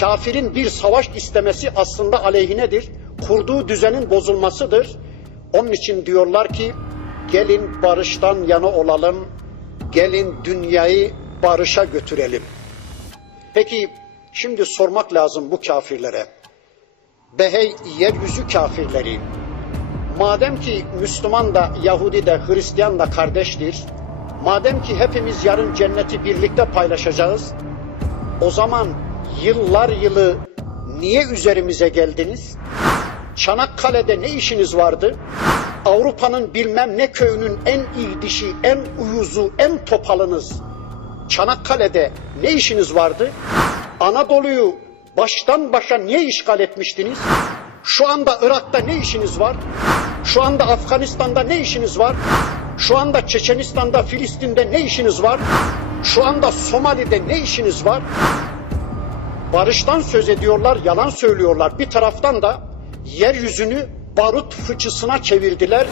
kafirin bir savaş istemesi aslında aleyhinedir. Kurduğu düzenin bozulmasıdır. Onun için diyorlar ki gelin barıştan yana olalım, gelin dünyayı barışa götürelim. Peki şimdi sormak lazım bu kafirlere. Behey yeryüzü kafirleri. Madem ki Müslüman da Yahudi de Hristiyan da kardeştir, madem ki hepimiz yarın cenneti birlikte paylaşacağız, o zaman yıllar yılı niye üzerimize geldiniz? Çanakkale'de ne işiniz vardı? Avrupa'nın bilmem ne köyünün en iyi dişi, en uyuzu, en topalınız. Çanakkale'de ne işiniz vardı? Anadolu'yu baştan başa niye işgal etmiştiniz? Şu anda Irak'ta ne işiniz var? Şu anda Afganistan'da ne işiniz var? Şu anda Çeçenistan'da, Filistin'de ne işiniz var? Şu anda Somali'de ne işiniz var? Barıştan söz ediyorlar, yalan söylüyorlar. Bir taraftan da yeryüzünü barut fıçısına çevirdiler.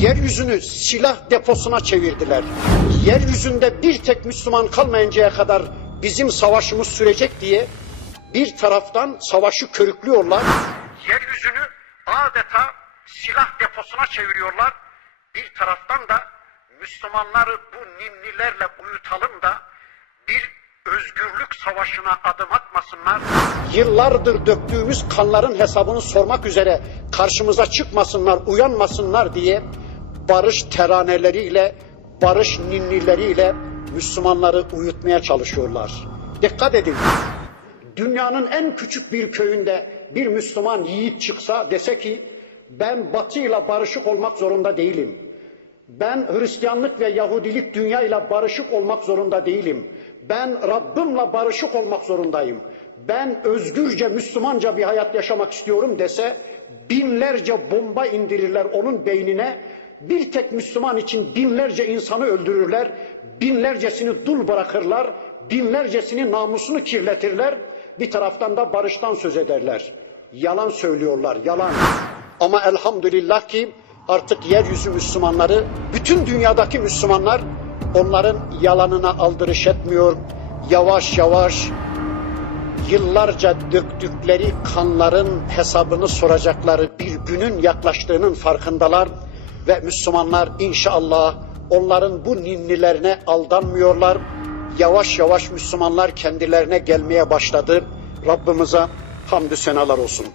Yeryüzünü silah deposuna çevirdiler. Yeryüzünde bir tek Müslüman kalmayıncaya kadar bizim savaşımız sürecek diye bir taraftan savaşı körüklüyorlar. Yeryüzünü adeta silah deposuna çeviriyorlar. Bir taraftan da Müslümanları bu ninnilerle uyutalım da bir özgürlük savaşına adım atmasınlar. Yıllardır döktüğümüz kanların hesabını sormak üzere karşımıza çıkmasınlar, uyanmasınlar diye barış teraneleriyle, barış ninnileriyle Müslümanları uyutmaya çalışıyorlar. Dikkat edin. Dünyanın en küçük bir köyünde bir Müslüman yiğit çıksa dese ki ben batıyla barışık olmak zorunda değilim. Ben Hristiyanlık ve Yahudilik dünyayla barışık olmak zorunda değilim. Ben Rabbimle barışık olmak zorundayım. Ben özgürce Müslümanca bir hayat yaşamak istiyorum dese binlerce bomba indirirler onun beynine. Bir tek Müslüman için binlerce insanı öldürürler. Binlercesini dul bırakırlar. Binlercesini namusunu kirletirler. Bir taraftan da barıştan söz ederler. Yalan söylüyorlar, yalan. Ama elhamdülillah ki artık yeryüzü Müslümanları, bütün dünyadaki Müslümanlar onların yalanına aldırış etmiyor. Yavaş yavaş yıllarca döktükleri kanların hesabını soracakları bir günün yaklaştığının farkındalar ve Müslümanlar inşallah onların bu ninnilerine aldanmıyorlar. Yavaş yavaş Müslümanlar kendilerine gelmeye başladı. Rabbimize hamdü senalar olsun.